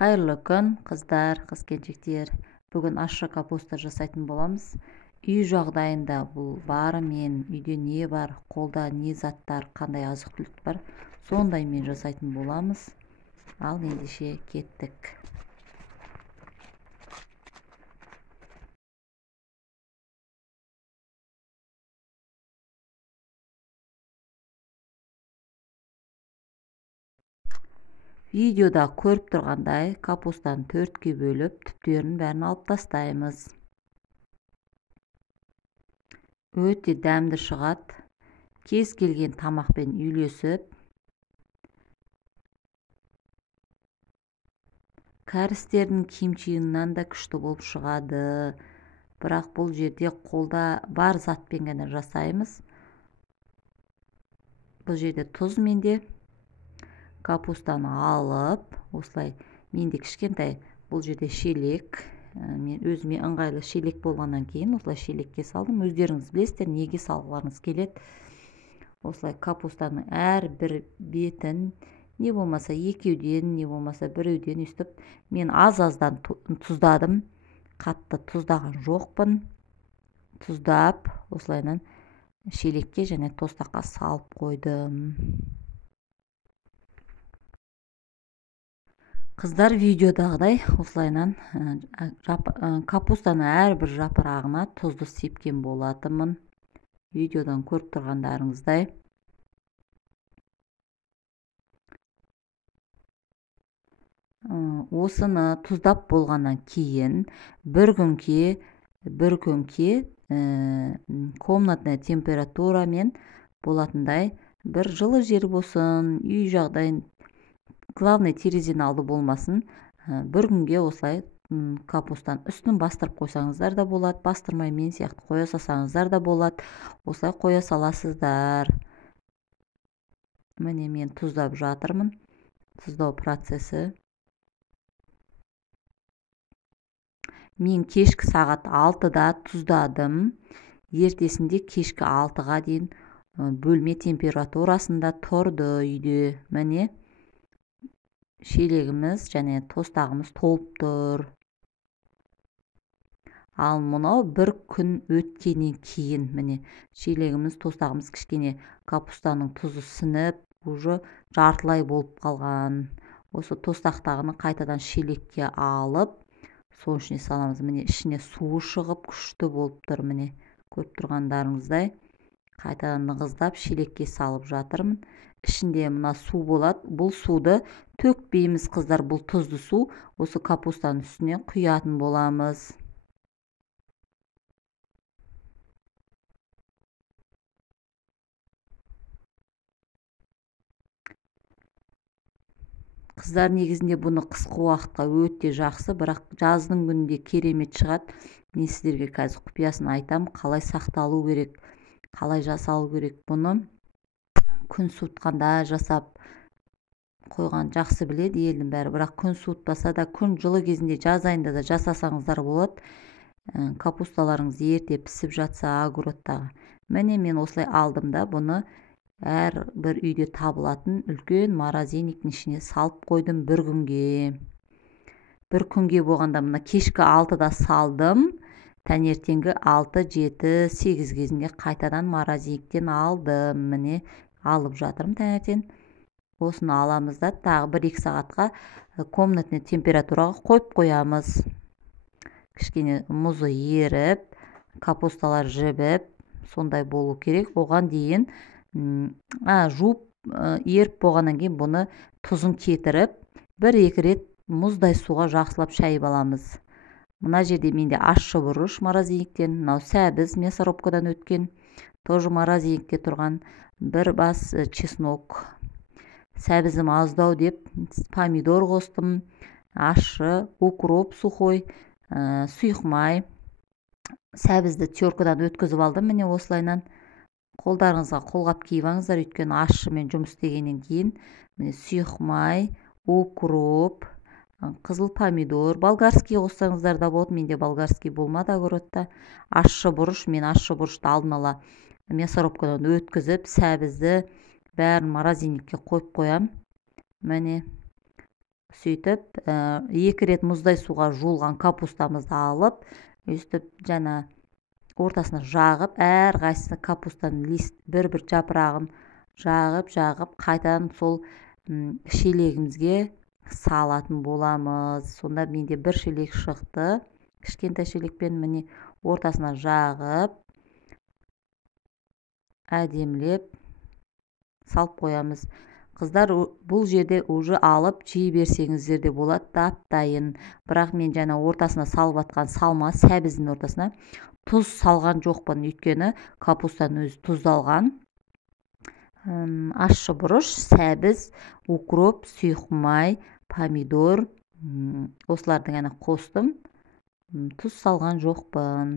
Қайырлы күн, қыздар, қыз-келіншектер. Бүгін ащы капуста жасайтын боламыз. Үй жағдайында бұл барымен, үйде не бар, қолда не заттар, қандай азық-түлік бар, сондай мен жасайтын боламыз. Ал ендеше кеттік. Видеода көріп тұрғандай капустаны төртке бөліп, түптерін бәрін алып тастаймыз. Өте дәмді шығады. Кез келген тамақпен үйлесіп, кәрістердің кимчиінен да күшті болып шығады. Бірақ бұл жерде қолда бар затпен ғана жасаймыз. Бұл жерде тұз менде. Капустаны алып, осылай менде кішкентай, бұл жерде шелек, мен өзіме ыңғайлы шелек болғаннан кейін осылай шелекке салдым. Өздеріңіз білесіздер, неге салғыларыңыз келеді. Осылай капустаның әрбір бетін, не болмаса екеуден, не болмаса біреуден үстіп, мен аз-аздан тұздадым. Қатты тұздаған жоқпын. Тұздап, осылайынан шелекке және тостаққа салып қойдым. Қыздар, видеодағыдай осылайынан капустаны әрбір жапырағына тұзды сепкен болатынмын. Видеодан көріп тұрғандарыңыздай. Осыны тұздап болғаннан кейін бір күнге комнатная температурамен болатындай, бір жылы жер болсын, үй жағдайын, главный терезені алды болмасын, бір күнге осылай капустан үстін бастырып қойсаңыздар да болады, бастырмай мен сияқты қоя салсаңыздар да болады. Осылай қоя саласыздар. Міне мен тұздап жатырмын. Тұздау процесі. Мен кешкі сағат 6-да тұздадым. Ертесінде кешкі 6-ға дейін бөлме температурасында тұрды үйде. Міне шелегіміз және тостағымыз толып тұр. Ал мұнау бір күн өткеннен кейін, міне шелегіміз, тостағымыз кішкене капустаның тұзы сініп, уже жартылай болып қалған. Осы тостақтағыны қайтадан шелекке алып, соның ішіне саламыз. Міне ішіне суы шығып, күшті болып тұр. Міне көріп тұрғандарыңыздай. Қайтадан нығыздап шелекке салып жатырмын. Ішінде мына су болады. Бұл суды төкпейміз, қыздар. Бұл тұзды су осы капустаның үстіне құятын боламыз. Қыздар, негізінде бұны қысқы уақытқа өте жақсы, бірақ жаздың күнінде керемет шығады. Мен сіздерге қазір құпиясын айтам, қалай сақталу керек, қалай жасалу керек. Бұны күн суытқанда жасап қойған жақсы біледі елдің бәрі, бірақ күн суытпаса да, күн жылы кезінде жаз айында да жасасаңыздар болады. Капусталарыңыз ерте пісіп жатса огородтағы. Міне мен осылай алдым да, бұны әр бір үйде табылатын үлкен морозильниктің ішіне салып қойдым бір күнге. Бір күнге болғанда мына кешкі 6-да салдым. Таңертеңгі 6, 7, 8 кезінде қайтадан морозильниктен алдым. Міне алып жатырмын таңертең. Осыны аламыз да, тағы 1-2 сағатқа комнатный температураға қойып қоямыз. Кішкене мұзы еріп, капусталар жібіп, сондай болу керек. Оған дейін жуып еріп болғаннан кейін бұны тұзын кетіріп, 1-2 рет мұздай суға жақсылап шайып аламыз. Мына жерде менде ащы бұрыш морозильниктен, мынау сәбіз мясорубкадан өткен, тоже морозильникте тұрған, бір бас чеснок. Сәбізім аздау деп помидор қостым, ащы, укроп сухой, сұйық сәбізді теркадан өткізіп алдым. Міне осылайынан қолдарыңызға қолғап киіп алыңыздар, өйткені ащымен жұмыс істегеннен кейін. Міне сұйық май, укроп, қызыл помидор, болгарский қоссаңыздар да болады. Менде болгарский болмады огородта. Ащы бұрыш, мен ащы бұрышты алдын ала мясорубкадан өткізіп, сәбізді бәрін морозильникке қойып қоям. Міне сөйтіп 2 рет мұздай суға жуылған капустамызды алып, өстіп жана ортасына жағып, әрқайсысына капустаның бір жапырағын жағып, қайтадан сол шелегімізге салатын боламыз. Сонда менде бір шелек шықты. Кішкентай шелекпен міне ортасына жағып, әдемілеп салып қоямыз. Қыздар, бұл жерде уже алып жей берсеңіздер де болады, дайын. Бірақ мен жаңа ортасына салып атқан салма сәбіздің ортасына тұз салған жоқпын, өйткені капустаның өзі тұздалған. Ащы бұрыш, сәбіз, укроп, сұйық помидор, осылардың қостым. Тұз салған жоқпын.